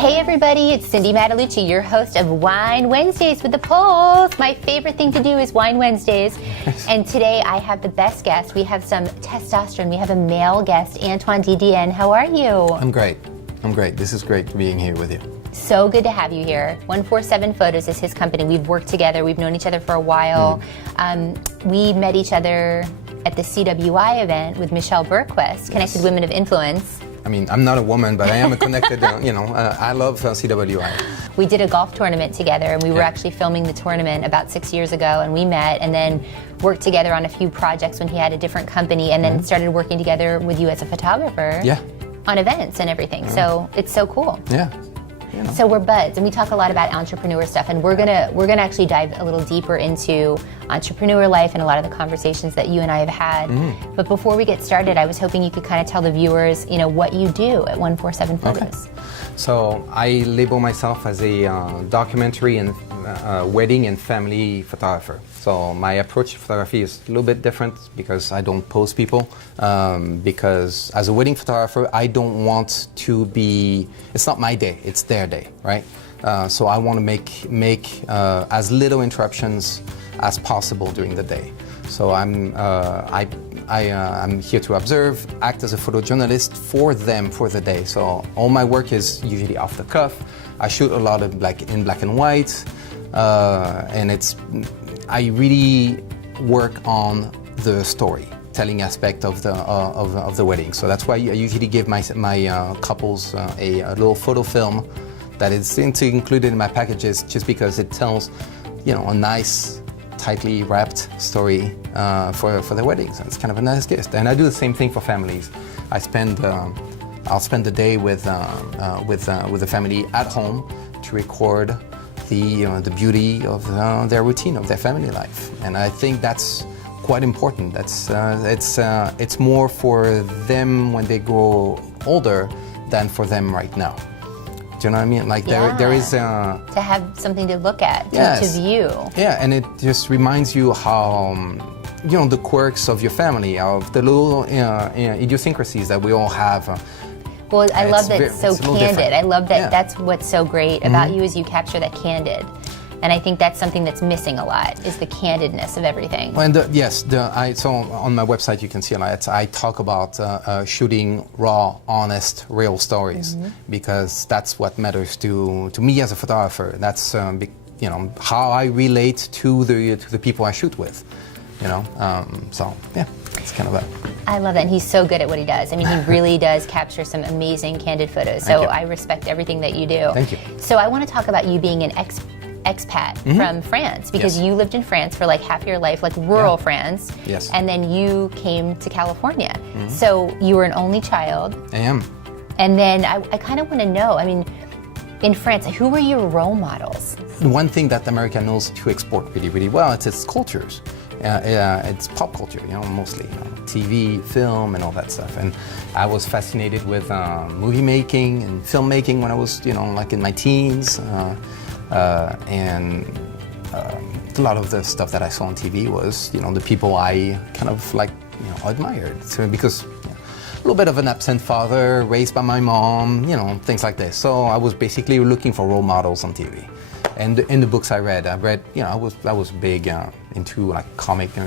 Hey everybody, it's Cindy Matalucci, your host of Wine Wednesdays with the Poles. My favorite thing to do is Wine Wednesdays. And today I have the best guest. We have some testosterone. We have a male guest, Antoine Didienne. How are you? I'm great. This is great being here with you. So good to have you here. 147 Photos is his company. We've worked together. We've known each other for a while. We met each other at the CWI event with Michelle Berquist, Connected Women of Influence. I mean, I'm not a woman, but I am a connected, I love CWI. We did a golf tournament together, and we were actually filming the tournament about 6 years ago, and we met and then worked together on a few projects when he had a different company, and then started working together with you as a photographer on events and everything. So it's so cool. Yeah. So we're buds, and we talk a lot about entrepreneur stuff, and we're gonna actually dive a little deeper into entrepreneur life and a lot of the conversations that you and I have had. But before we get started, I was hoping you could kind of tell the viewers, what you do at 147 Photos. Okay. So I label myself as a documentary and wedding and family photographer. So my approach to photography is a little bit different because I don't pose people. Because as a wedding photographer, I don't want to be. It's not my day; it's their day, right? So I want to make as little interruptions as possible during the day. So I'm here to observe, act as a photojournalist for them for the day. So all my work is usually off the cuff. I shoot a lot of in black and white, and I really work on the storytelling aspect of the wedding. So that's why I usually give my couples a little photo film that is included in my packages, just because it tells, a nice, tightly wrapped story for the wedding. So it's kind of a nice gift. And I do the same thing for families. I'll spend the day with the family at home to record the beauty of their routine, of their family life. And I think that's quite important. It's more for them when they grow older than for them right now. Do you know what I mean? Like there is to have something to look at, to view. Yeah, and it just reminds you how the quirks of your family, of the little idiosyncrasies that we all have. Well, I love that it's so candid. Different. I love that that's what's so great about you, is you capture that candid. And I think that's something that's missing a lot, is the candidness of everything. And so on my website you can see a lot. I talk about shooting raw, honest, real stories, because that's what matters to me as a photographer. That's how I relate to the people I shoot with. It's kind of that. I love that, and he's so good at what he does. I mean, he really does capture some amazing candid photos. So I respect everything that you do. Thank you. So I want to talk about you being an expat from France, because you lived in France for like half your life, like rural France. Yes. And then you came to California. So you were an only child. I am. And then I kind of want to know, I mean, in France, who were your role models? One thing that America knows to export really, really well, it's its cultures. It's pop culture, mostly TV, film, and all that stuff. And I was fascinated with movie making and filmmaking when I was, like in my teens. And a lot of the stuff that I saw on TV was, the people I kind of admired. So because a little bit of an absent father, raised by my mom, things like this. So I was basically looking for role models on TV. And in the books I read, I was big into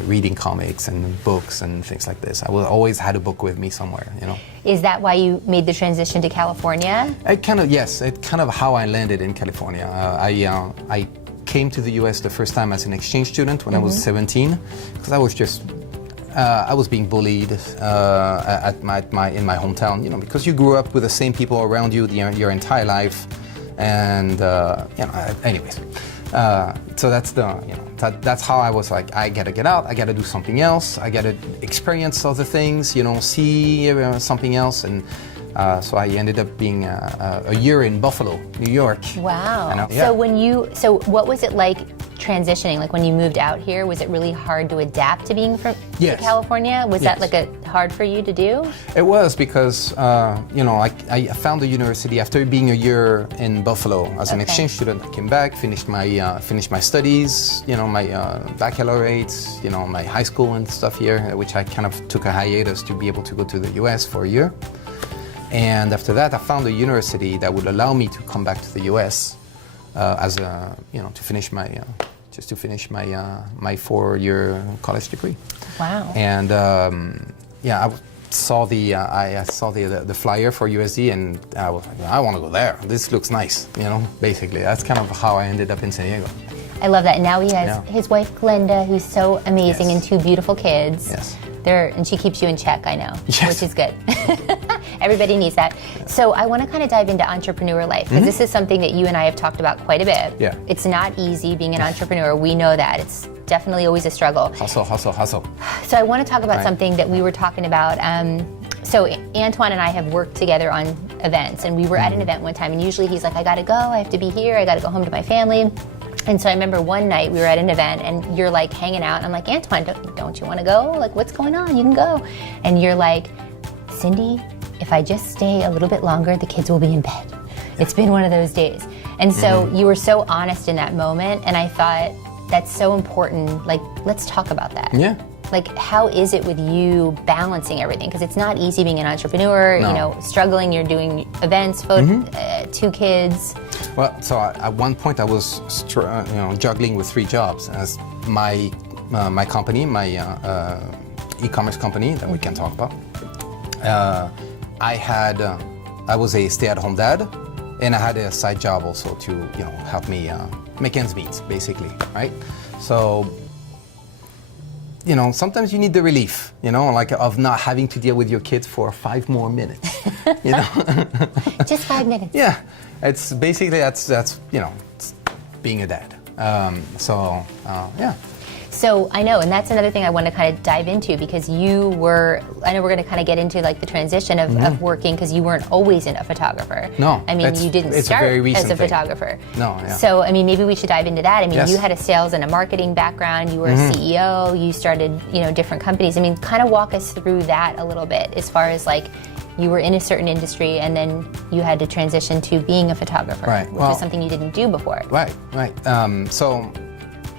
reading comics and books and things like this. Always had a book with me somewhere, Is that why you made the transition to California? Yes. It's kind of how I landed in California. I came to the U.S. the first time as an exchange student when I was 17, because I was being bullied in my hometown, because you grew up with the same people around you your entire life. And anyways, so that's how I was like, I gotta get out, I gotta do something else, I gotta experience other things, see something else, and so I ended up being a year in Buffalo, New York. Wow. Yeah. So what was it like transitioning? Like when you moved out here, was it really hard to adapt to being from to California? Was that hard for you to do? It was, because I found a university after being a year in Buffalo as an exchange student. I came back, finished my studies, my baccalaureate, my high school and stuff here, which I kind of took a hiatus to be able to go to the US for a year. And after that, I found a university that would allow me to come back to the U.S. As a, to finish my, just to finish my my 4-year college degree. Wow. And I saw the flyer for USD, and I was like, I want to go there. This looks nice, basically. That's kind of how I ended up in San Diego. I love that. And now he has his wife, Glenda, who's so amazing, Yes. and 2 beautiful kids. Yes. And she keeps you in check, I know, Yes. which is good. Everybody needs that. So I want to kind of dive into entrepreneur life, because this is something that you and I have talked about quite a bit. Yeah. It's not easy being an entrepreneur. We know that. It's definitely always a struggle. Hustle, hustle, hustle. So I want to talk about Right. something that we were talking about. So Antoine and I have worked together on events, and we were at an event one time, and usually he's like, I got to go, I have to be here, I got to go home to my family. And so I remember one night we were at an event, and you're like hanging out, and I'm like, Antoine, don't you want to go? Like, what's going on? You can go. And you're like, Cindy, if I just stay a little bit longer, the kids will be in bed. It's been one of those days. And so you were so honest in that moment, and I thought that's so important. Like, let's talk about that. Yeah. Like, how is it with you balancing everything? Because it's not easy being an entrepreneur, No. struggling, you're doing events, 2 kids. Well, so at one point I was juggling with 3 jobs as my company, my e-commerce company that we can talk about. I was a stay-at-home dad, and I had a side job also to help me make ends meet, basically, right? So sometimes you need the relief, like of not having to deal with your kids for 5 more minutes, Just 5 minutes. Yeah, it's basically that's it's being a dad. Yeah. So I know, and that's another thing I want to kind of dive into, because I know we're going to kind of get into like the transition of working, because you weren't always a photographer. No, I mean, you didn't it's a start very as recent a thing. photographer. No, yeah. So, I mean, maybe we should dive into that. I mean, Yes. you had a sales and a marketing background, you were a CEO, you started, different companies. I mean, kind of walk us through that a little bit, as far as like, you were in a certain industry and then you had to transition to being a photographer, Right. which is something you didn't do before. Right.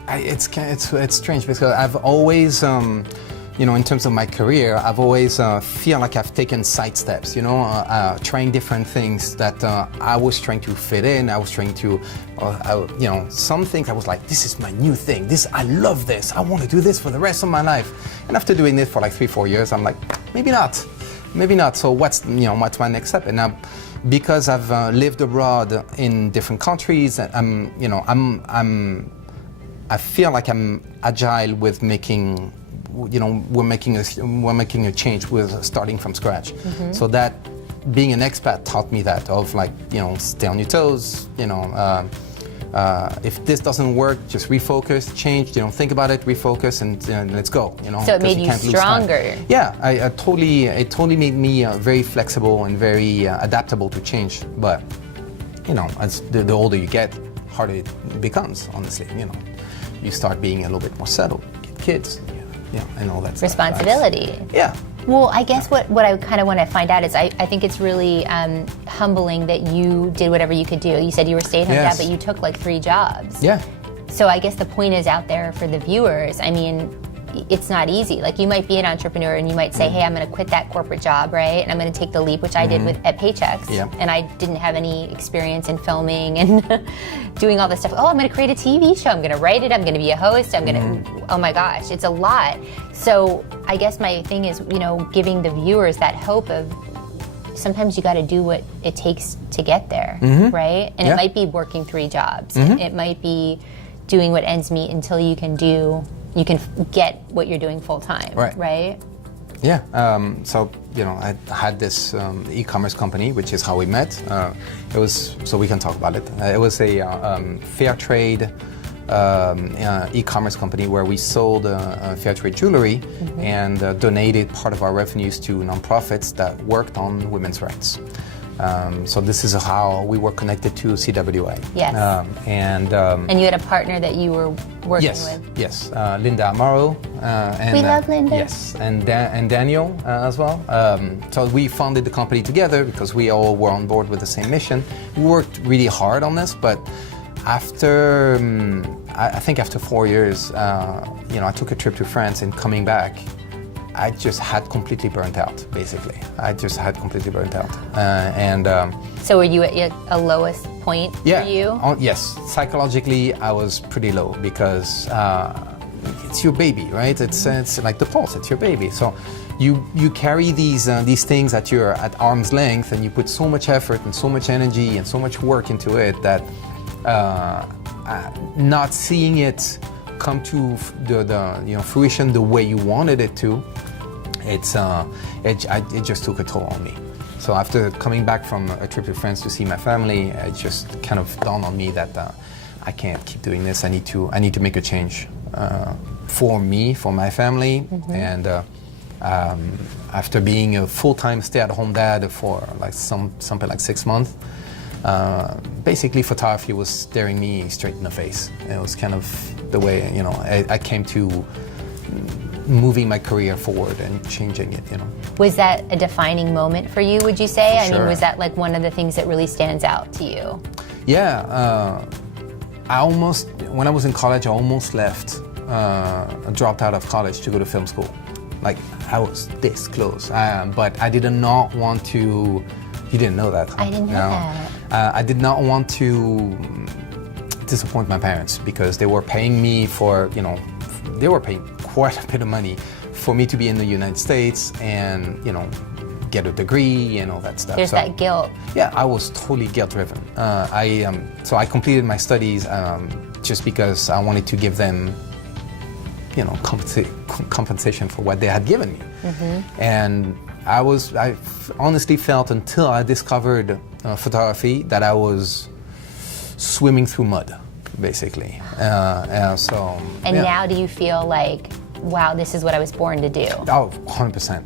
It's strange because I've always, in terms of my career, I've always feel like I've taken side steps, trying different things that I was trying to fit in. I was trying to, some things I was like, this is my new thing. I love this. I want to do this for the rest of my life. And after doing this for like 3-4 years, I'm like, maybe not. So what's my next step? And now, because I've lived abroad in different countries, I feel like I'm agile with making, we're making a change with starting from scratch. So that being an expat taught me that of like, stay on your toes, if this doesn't work, just refocus, change, think about it, refocus, and let's go, So it made you stronger. Yeah, it totally made me very flexible and very adaptable to change. But, as the older you get, harder it becomes, honestly, You start being a little bit more settled, get kids, and all that Responsibility. stuff. Yeah. Well, I guess what I kind of want to find out is I think it's really humbling that you did whatever you could do. You said you were stay-at-home dad, but you took like 3 jobs. Yeah. So I guess the point is out there for the viewers. I mean, it's not easy. Like, you might be an entrepreneur and you might say, hey, I'm going to quit that corporate job, right? And I'm going to take the leap, which I did at Paychecks. Yeah. And I didn't have any experience in filming and doing all this stuff. Oh, I'm going to create a TV show. I'm going to write it. I'm going to be a host. I'm going to, oh my gosh, it's a lot. So I guess my thing is, giving the viewers that hope of sometimes you got to do what it takes to get there, right? And it might be working 3 jobs. It might be doing what ends meet until you can get what you're doing full time, right? Yeah. I had this e-commerce company, which is how we met. It was, so we can talk about it. It was a fair trade e-commerce company where we sold fair trade jewelry and donated part of our revenues to nonprofits that worked on women's rights. So this is how we were connected to CWA. Yes. And you had a partner that you were working with. Yes, Linda Amaro. We love Linda. Yes, and Daniel as well. So we founded the company together because we all were on board with the same mission. We worked really hard on this, but after, I think after 4 years, I took a trip to France, and coming back, I just had completely burnt out, basically. I just had completely burnt out. So were you at a lowest point for you? Yes. Psychologically, I was pretty low because it's your baby, right? It's like the pulse, it's your baby. So you carry these things at arm's length, and you put so much effort and so much energy and so much work into it that not seeing it come to the fruition the way you wanted it to, it just took a toll on me. So after coming back from a trip to France to see my family, it just kind of dawned on me that I can't keep doing this. I need to make a change for me, for my family, and after being a full-time stay-at-home dad for something like 6 months, basically photography was staring me straight in the face. It was kind of the way I came to moving my career forward and changing it. Was that a defining moment for you, would you say? For sure. I mean, was that like one of the things that really stands out to you? Yeah, when I was in college, I almost left. I dropped out of college to go to film school. Like, I was this close, but I did not want to. You didn't know that. I didn't know that. I did not want to disappoint my parents because they were paying me they were paying quite a bit of money for me to be in the United States and get a degree and all that stuff. There's that guilt. Yeah, I was totally guilt-driven. So I completed my studies just because I wanted to give them compensation for what they had given me. And I honestly felt until I discovered photography that I was swimming through mud, basically. Now do you feel like, wow, this is what I was born to do? Oh, 100%.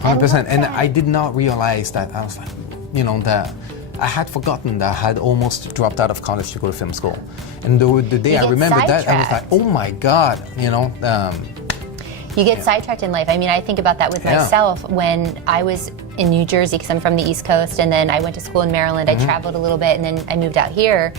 100%. And I did not realize that. I was like, that I had forgotten that I had almost dropped out of college to go to film school. And the day I remembered that, I was like, oh my God, You get sidetracked in life. I mean, I think about that with myself when I was in New Jersey, because I'm from the East Coast, and then I went to school in Maryland. I traveled a little bit, and then I moved out here.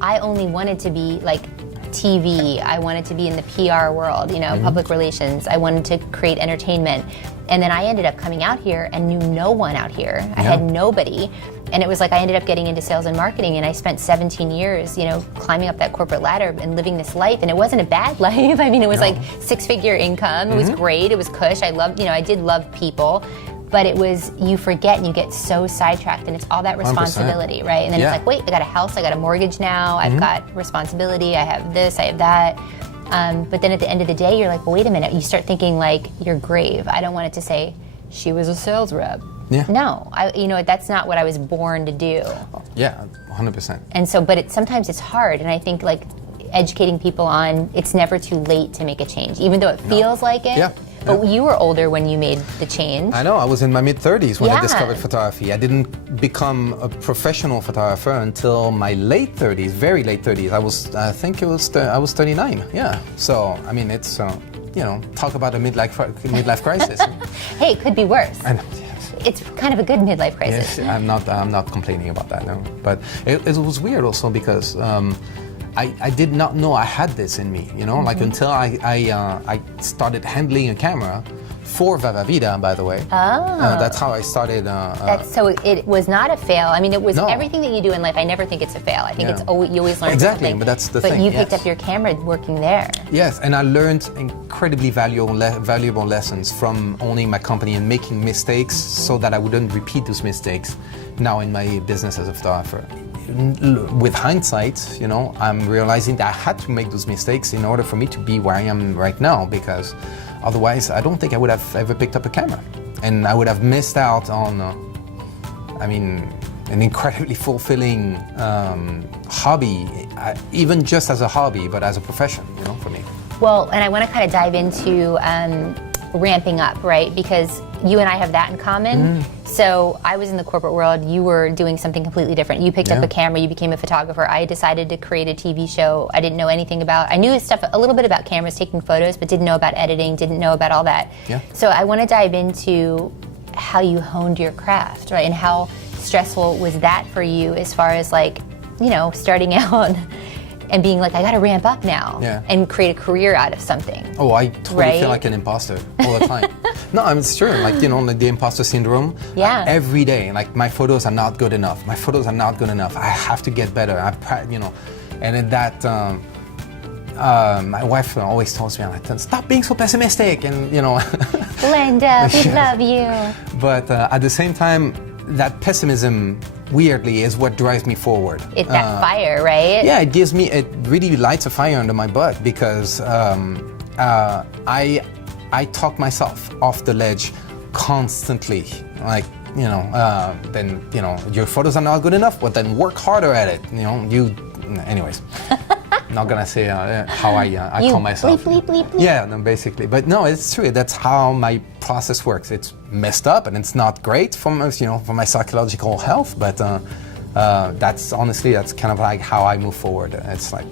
I only wanted to be like TV. I wanted to be in the PR world, public relations. I wanted to create entertainment. And then I ended up coming out here and knew no one out here. I had nobody. And it was like I ended up getting into sales and marketing, and I spent 17 years, climbing up that corporate ladder and living this life. And it wasn't a bad life. I mean, it was like 6-figure income. It was great. It was cush. I loved, I did love people. But it was, you forget and you get so sidetracked, and it's all that responsibility, 100%. right? And then it's like, wait, I got a house, I got a mortgage now, I've got responsibility, I have this, I have that. But then at the end of the day, you're like, well, wait a minute. You start thinking like your grave. I don't want it to say, she was a sales rep. Yeah. No, that's not what I was born to do. Yeah, 100%. And so, but sometimes it's hard, and I think like educating people on it's never too late to make a change, even though it feels like it. Yeah. But you were older when you made the change. I know, I was in my mid-30s when I discovered photography. I didn't become a professional photographer until my late 30s, very late 30s. I was 39, yeah. So, I mean, it's, talk about a midlife crisis. Hey, it could be worse. I know, yes. It's kind of a good midlife crisis. Yes, I'm not complaining about that, no. But it was weird also because I did not know I had this in me, like until I started handling a camera for Viva Vida, by the way. Oh. That's how I started. So it was not a fail. I mean, it was No. everything that you do in life. I never think it's a fail. I think it's always, you always learn Exactly, something. but that's the thing. But you picked yes. up your camera working there. Yes, and I learned incredibly valuable lessons from owning my company and making mistakes so that I wouldn't repeat those mistakes now in my business as a photographer. With hindsight, I'm realizing that I had to make those mistakes in order for me to be where I am right now, because otherwise I don't think I would have ever picked up a camera. And I would have missed out on, an incredibly fulfilling hobby, even just as a hobby, but as a profession, for me. Well, and I want to kind of dive into ramping up, right? Because you and I have that in common. So I was in the corporate world, you were doing something completely different. You picked up a camera, you became a photographer. I decided to create a TV show I didn't know anything about. I knew a little bit about cameras, taking photos, but didn't know about editing, didn't know about all that. Yeah. So I want to dive into how you honed your craft, right? And how stressful was that for you as far as starting out and being like, I got to ramp up now Yeah. and create a career out of something. Oh, I totally Right? feel like an imposter all the time. No, I mean, it's true. Like, like the imposter syndrome. Yeah. Every day, like my photos are not good enough. My photos are not good enough. I have to get better. And then that, my wife always tells me, like, stop being so pessimistic. And, Glenda, we love you. But at the same time, that pessimism, weirdly, is what drives me forward. It's that fire, right? Yeah, it really lights a fire under my butt because I talk myself off the ledge constantly. Like, then, your photos are not good enough, but then work harder at it. Anyways. Not gonna say how I call myself. Bleep, bleep, bleep, bleep. Yeah, no, basically. But no, it's true. That's how my process works. It's messed up and it's not great for my psychological health. But that's kind of like how I move forward. It's like,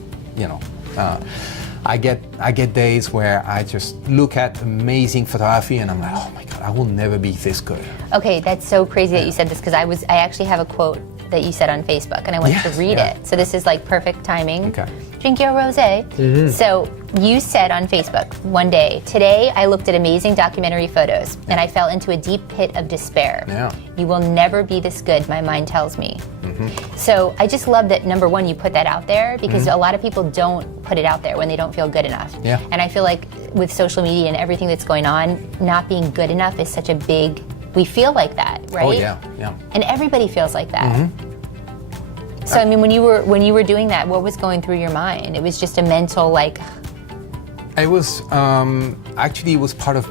I get days where I just look at amazing photography and I'm like, oh my God, I will never be this good. Okay, that's so crazy that you said this because I actually have a quote that you said on Facebook and I went to read it. So this is like perfect timing. Okay. Drink your rosé. Mm-hmm. So you said on Facebook one day, today I looked at amazing documentary photos and I fell into a deep pit of despair. Yeah. You will never be this good, my mind tells me. Mm-hmm. So I just love that, number one, you put that out there because a lot of people don't put it out there when they don't feel good enough. Yeah. And I feel like with social media and everything that's going on, not being good enough is such a big, we feel like that, right? Oh yeah. And everybody feels like that. Mm-hmm. So I mean, when you were doing that, what was going through your mind? It was just a mental like. It was actually it was part of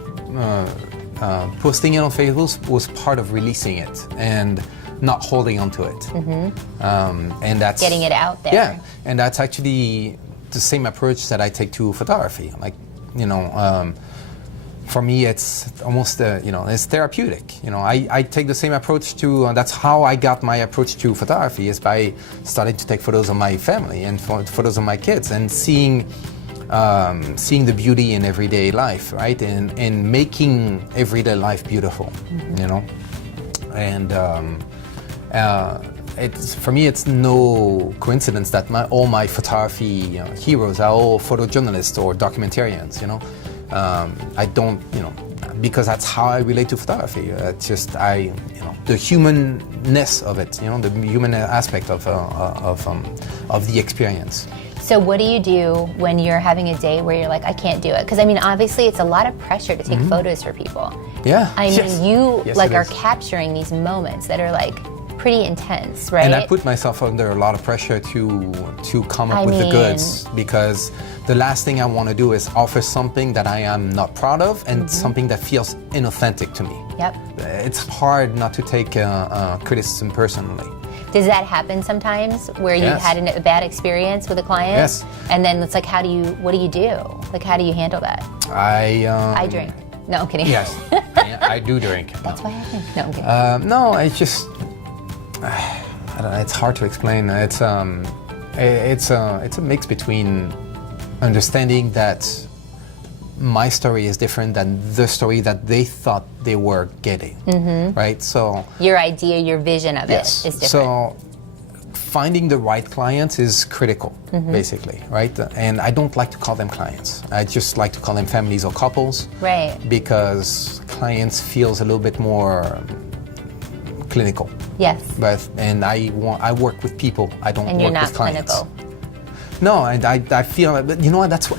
posting it on Facebook was part of releasing it and not holding on to it. Mm-hmm. And that's getting it out there. Yeah, and that's actually the same approach that I take to photography. Like, for me, it's almost, it's therapeutic. I take the same approach to, that's how I got my approach to photography, is by starting to take photos of my family and photos of my kids and seeing the beauty in everyday life, right? And making everyday life beautiful, And for me, it's no coincidence that all my photography heroes are all photojournalists or documentarians, I don't, because that's how I relate to photography. It's just the humanness of it, the human aspect of the experience. So what do you do when you're having a day where you're like, I can't do it? Because I mean, obviously, it's a lot of pressure to take photos for people. Yeah. I mean, you Yes, are capturing these moments that are like pretty intense, right? And I put myself under a lot of pressure to come up with the goods, because the last thing I want to do is offer something that I am not proud of and something that feels inauthentic to me. Yep. It's hard not to take criticism personally. Does that happen sometimes where you've had a bad experience with a client? Yes. And then it's like, what do you do? Like, how do you handle that? I drink. No, I'm kidding. Yes, I do drink. That's why I drink. No, I'm kidding. No, it's just, I don't know, it's hard to explain. It's a mix between understanding that my story is different than the story that they thought they were getting, right? So your idea, your vision of it is different. So finding the right clients is critical, basically, right? And I don't like to call them clients. I just like to call them families or couples, right? Because clients feels a little bit more clinical. Yes. And I work with people. I don't and work with clients. And you're not clinical. No, and I feel, but you know what, that's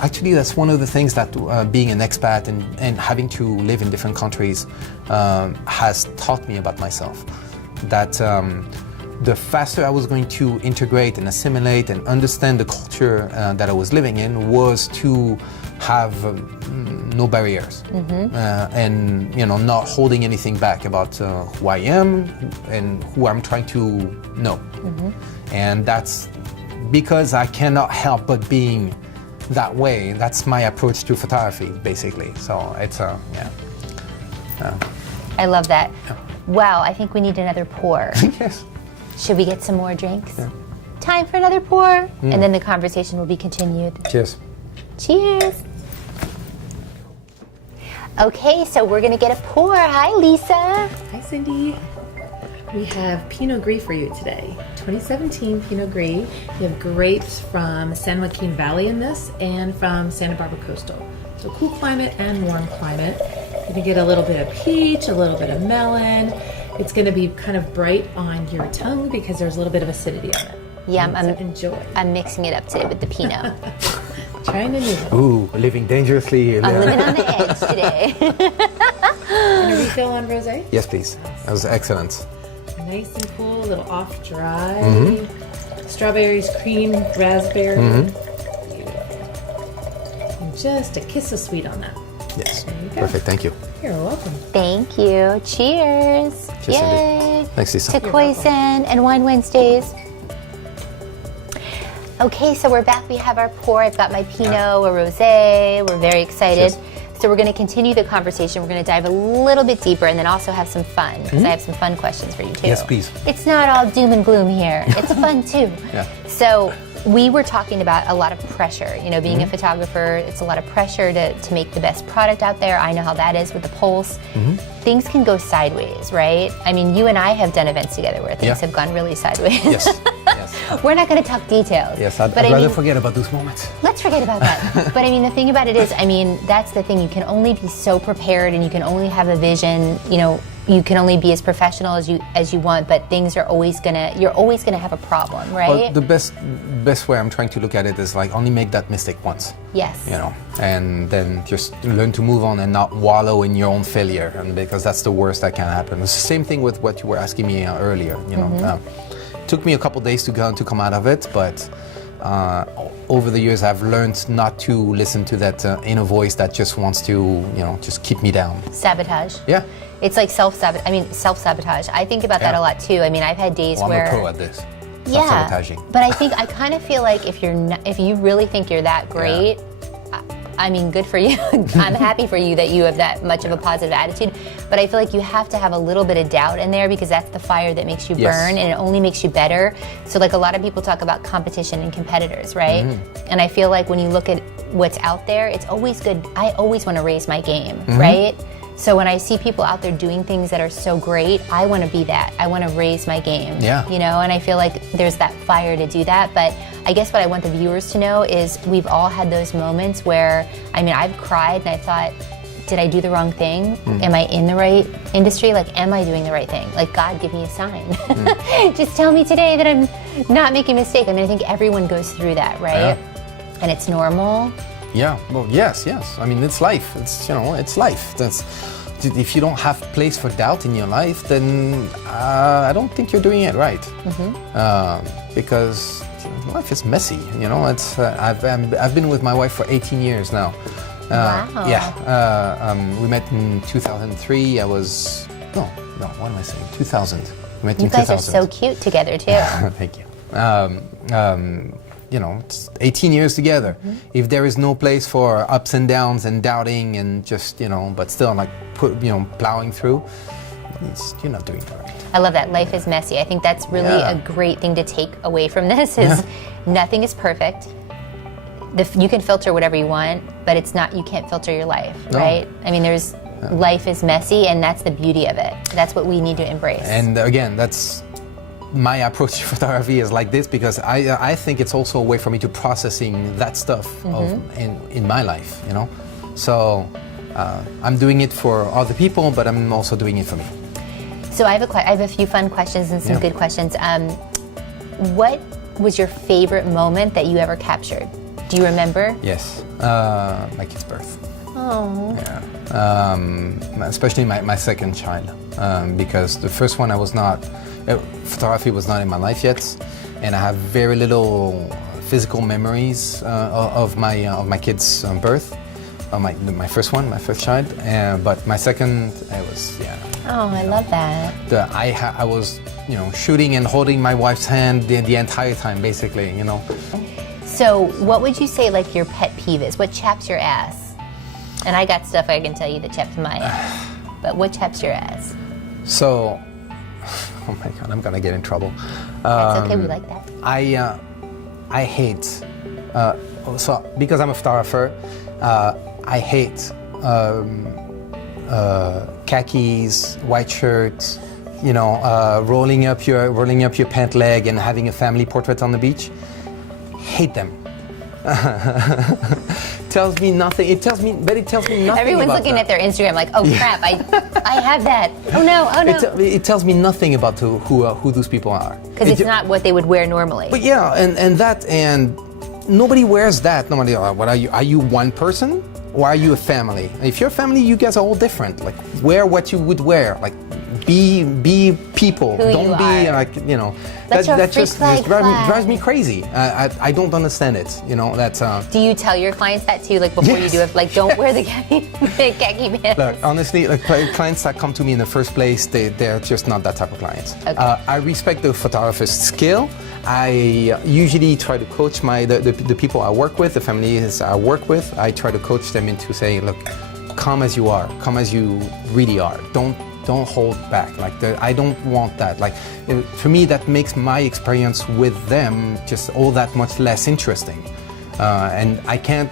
one of the things that being an expat and having to live in different countries has taught me about myself. That the faster I was going to integrate and assimilate and understand the culture that I was living in was to have no barriers and not holding anything back about who I am and who I'm trying to know. And that's because I cannot help but being that way. That's my approach to photography, basically. So it's I love that. Yeah. Wow, I think we need another pour. Yes. Should we get some more drinks? Yeah. Time for another pour, and then the conversation will be continued. Cheers. Cheers. Okay, so we're gonna get a pour. Hi, Lisa. Hi, Cindy. We have Pinot Gris for you today. 2017 Pinot Gris. We have grapes from San Joaquin Valley in this and from Santa Barbara Coastal. So cool climate and warm climate. You're going to get a little bit of peach, a little bit of melon. It's going to be kind of bright on your tongue because there's a little bit of acidity on it. Yeah, So enjoy. I'm mixing it up today with the Pinot. Trying to new. Ooh, living dangerously. I'm living on the edge today. And a refill on rosé. Yes, please. That was excellent. Nice and cool, a little off dry. Strawberries, cream, raspberry. And just a kiss of sweet on that. Yes. There you go. Perfect. Thank you. You're welcome. Thank you. Cheers. Cheers, Yay. Cindy. Thanks, Lisa. To Koisen and Wine Wednesdays. Okay, so we're back. We have our pour. I've got my Pinot, a rosé. We're very excited. Cheers. So we're going to continue the conversation. We're going to dive a little bit deeper and then also have some fun because I have some fun questions for you too. Yes, please. It's not all doom and gloom here. It's fun too. Yeah. So we were talking about a lot of pressure. You know, being a photographer, it's a lot of pressure to make the best product out there. I know how that is with the Pulse. Things can go sideways, right? I mean, you and I have done events together where things have gone really sideways. Yes. Yes. We're not going to talk details. Yes, I'd but rather forget about those moments. Let's forget about that. But I mean, the thing about it is, I mean, that's the thing. You can only be so prepared, and you can only have a vision. You know, you can only be as professional as you want. But things are you're always gonna have a problem, right? Well, the best way I'm trying to look at it is like only make that mistake once. Yes. You know, and then just learn to move on and not wallow in your own failure, and because that's the worst that can happen. It's the same thing with what you were asking me earlier. You know, took me a couple days to come out of it, but over the years I've learned not to listen to that inner voice that just wants to, just keep me down. Sabotage. Yeah. It's like self-sabotage. I think about that a lot too. I mean, I've had days where I'm a pro at this. yeah, Self-sabotaging. but I kind of feel like if you really think you're that great, I mean, good for you. I'm happy for you that you have that much of a positive attitude. But I feel like you have to have a little bit of doubt in there because that's the fire that makes you burn, and it only makes you better. So like a lot of people talk about competition and competitors, right? And I feel like when you look at what's out there, it's always good. I always want to raise my game, right? So when I see people out there doing things that are so great, I want to be that. I want to raise my game. Yeah. You know, and I feel like there's that fire to do that. But I guess what I want the viewers to know is we've all had those moments where, I mean, I've cried and I thought, did I do the wrong thing? Am I in the right industry? Like, am I doing the right thing? Like, God, give me a sign. Just tell me today that I'm not making a mistake. I mean, I think everyone goes through that, right? Yeah. And it's normal. Yeah, well, yes. I mean, it's life. It's life. If you don't have place for doubt in your life, then I don't think you're doing it right. Because life is messy. You know, I've been with my wife for 18 years now. Wow. Yeah. We met in 2003. What am I saying? 2000. We met in 2000. You guys are so cute together too. Thank you. It's 18 years together. If there is no place for ups and downs and doubting and just, but still like plowing through, you're not doing it right. I love that. Life is messy. I think that's really a great thing to take away from this is nothing is perfect. You can filter whatever you want, but you can't filter your life, right? I mean, life is messy, and that's the beauty of it. That's what we need to embrace. And again, that's my approach to photography is like this because I think it's also a way for me to processing that stuff in my life, So I'm doing it for other people, but I'm also doing it for me. So I have a few fun questions and some good questions. What was your favorite moment that you ever captured? Do you remember? Yes, my kid's birth. Oh. Yeah, especially my second child, because the first one photography was not in my life yet, and I have very little physical memories of my kid's birth. My first child, but my second, it was Oh, I love that. I was shooting and holding my wife's hand the entire time, basically. So, what would you say like your pet peeve is? What chaps your ass? And I got stuff I can tell you that chaps my ass. But what chaps your ass? So, oh my God, I'm gonna get in trouble. That's okay, we like that. I hate. So because I'm a photographer, I hate khakis, white shirts, rolling up your pant leg and having a family portrait on the beach. Hate them. Tells me nothing. It tells me nothing. Everyone's about looking that. at their Instagram like, oh crap, I have that. Oh no. It tells me nothing about who those people are. Because it's not what they would wear normally. But yeah, and nobody wears that. Nobody. What are you? Are you one person or are you a family? If you're a family, you guys are all different. Like wear what you would wear. Like be people. Who Don't you be are. like That just drives me crazy. I don't understand it. That's. Do you tell your clients that too, like before Yes. you do it? Like, don't wear the khaki pants. Look, honestly, like clients that come to me in the first place, they're just not that type of clients. Okay. I respect the photographer's skill. I usually try to coach the people I work with, the families I work with. I try to coach them into saying, look, come as you are, come as you really are. Don't hold back. I don't want that. For me, that makes my experience with them just all that much less interesting. And I can't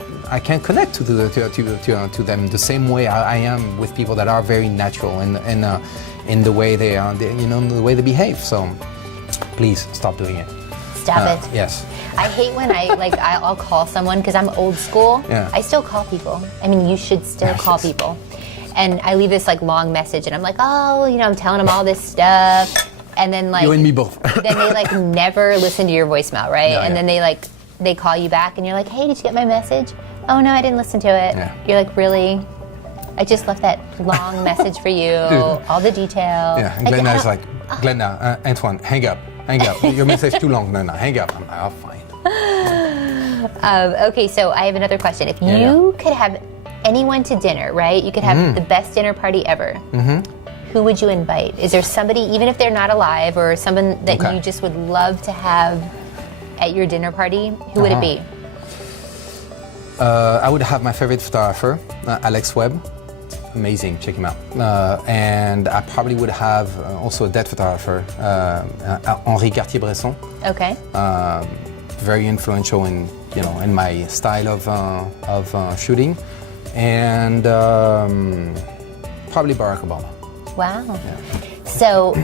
connect to them the same way I am with people that are very natural in the way they are, the way they behave. So please stop doing it. Stop it. Yes. I hate when I'll call someone because I'm old school. Yeah. I still call people. I mean, you should still call people. And I leave this long message, and I'm like, oh, I'm telling them all this stuff, and then You and me both. then they never listen to your voicemail, right? Yeah, and then they call you back, and you're like, hey, did you get my message? Oh no, I didn't listen to it. Yeah. You're like, really? I just left that long message for you, all the detail. Yeah, and Glenda is like, Glenda, Antoine, hang up. Your message is too long. No, hang up. I'm like, oh, fine. Okay, so I have another question. If you could have anyone to dinner, right? You could have the best dinner party ever. Who would you invite? Is there somebody, even if they're not alive, or someone that you just would love to have at your dinner party? Who would it be? I would have my favorite photographer, Alex Webb. Amazing, check him out. And I probably would have also a dead photographer, Henri Cartier-Bresson. Okay. Very influential in my style of shooting, and probably Barack Obama. Wow. So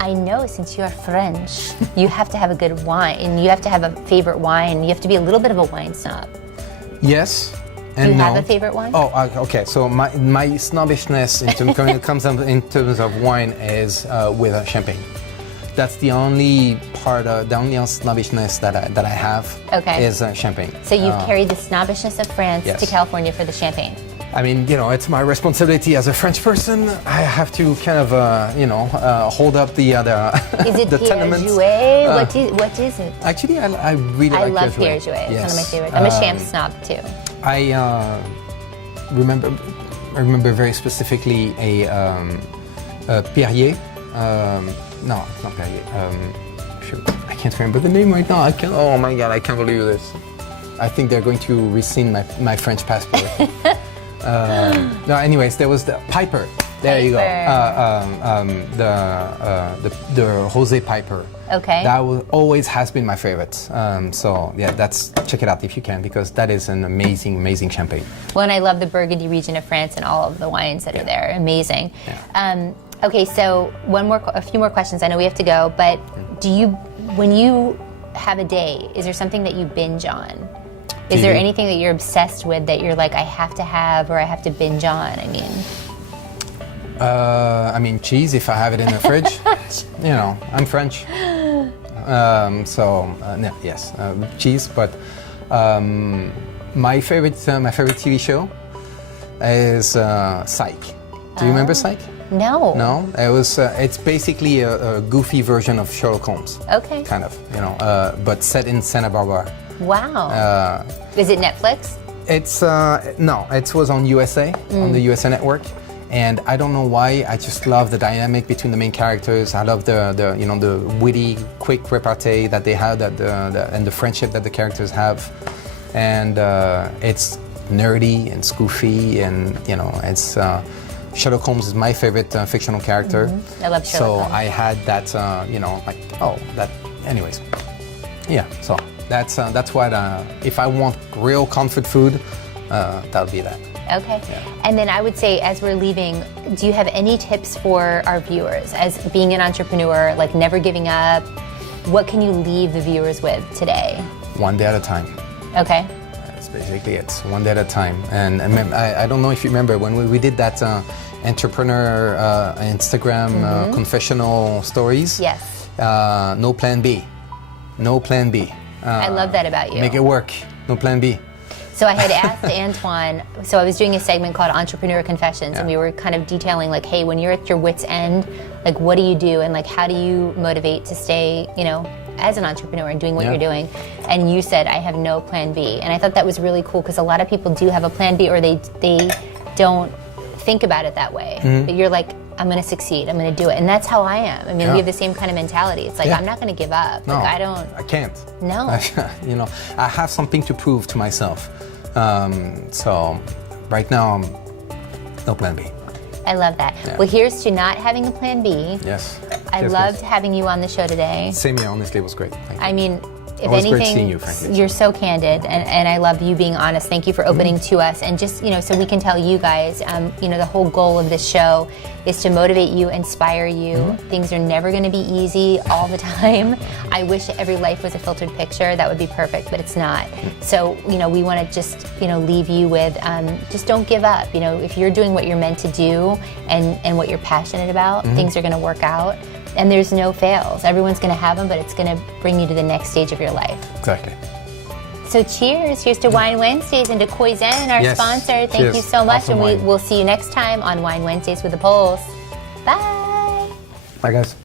I know since you're French, you have to have a good wine, and you have to have a favorite wine. You have to be a little bit of a wine snob. Yes. Do And you no. have a favorite wine? Oh, okay. So my snobbishness when it comes in terms of wine is with champagne. That's the only the only snobbishness that I have. Okay. Is champagne. So you've carried the snobbishness of France Yes. to California for the champagne. I mean, it's my responsibility as a French person. I have to kind of, hold up the Is it the Pierre tenements. Jouet? What is it? Actually, I really I like love Pierre Pierre Jouet. Yes. It's one of my favorites. I'm a champ snob too. I remember very specifically a Perrier. No, it's not Perrier. Shoot, I can't remember the name right now. Oh my God, I can't believe this. I think they're going to rescind my French passport. No, anyways, there was the Piper. There you go. The Rosé Piper. Okay. That always has been my favorite. So yeah, check it out if you can, because that is an amazing champagne. Well, and I love the Burgundy region of France and all of the wines that are there. Amazing. Yeah. Okay, so a few more questions. I know we have to go, but when you have a day, is there something that you binge on? Is there anything that you're obsessed with that you're like, I have to have, or I have to binge on? I mean, cheese, if I have it in the fridge. I'm French. No, yes, cheese. But my favorite TV show is Psych. Do you remember Psych? No. No, it's basically a goofy version of Sherlock Holmes. Okay. Kind of, but set in Santa Barbara. Wow. Is it Netflix? It's no, it was on USA, on the USA Network. And I don't know why, I just love the dynamic between the main characters. I love the witty, quick repartee that they have, and the friendship that the characters have. And it's nerdy and spoofy, and it's Sherlock Holmes is my favorite fictional character. Mm-hmm. I love Sherlock Holmes. So I had that, anyways. Yeah, so that's what, if I want real comfort food, that would be that. Okay. And then I would say, as we're leaving, do you have any tips for our viewers as being an entrepreneur, like never giving up? What can you leave the viewers with today? One day at a time. Okay. That's basically it. One day at a time. And I don't know if you remember when we did that entrepreneur Instagram confessional stories. Yes. No plan B. No plan B. I love that about you. Make it work. No plan B. So I had asked Antoine, so I was doing a segment called Entrepreneur Confessions, and we were kind of detailing like, hey, when you're at your wit's end, like what do you do, and like how do you motivate to stay, you know, as an entrepreneur and doing what you're doing? And you said, I have no plan B. And I thought that was really cool because a lot of people do have a plan B, or they don't think about it that way. But you're like, I'm going to succeed. I'm going to do it. And that's how I am. I mean, we have the same kind of mentality. It's like, I'm not going to give up. No, like, I can't. No. You know, I have something to prove to myself. So right now, no plan B. I love that. Well, here's to not having a plan B. Yes. I loved having you on the show today. Same here, honestly, it was great. Thank you. I mean, if Always great anything, seeing you, frankly. you're so candid, and I love you being honest. Thank you for opening to us, and just, you know, so we can tell you guys, you know, the whole goal of this show is to motivate you, inspire you. Things are never going to be easy all the time. I wish every life was a filtered picture. That would be perfect, but it's not. So, you know, we want to just, you know, leave you with, just don't give up. You know, if you're doing what you're meant to do and what you're passionate about, things are going to work out. And there's no fails. Everyone's going to have them, but it's going to bring you to the next stage of your life. Exactly. So cheers. Here's to Wine Wednesdays and to Koizen, our sponsor. Thank you so much. Awesome and wine. we'll see you next time on Wine Wednesdays with the Pulse. Bye. Bye, guys.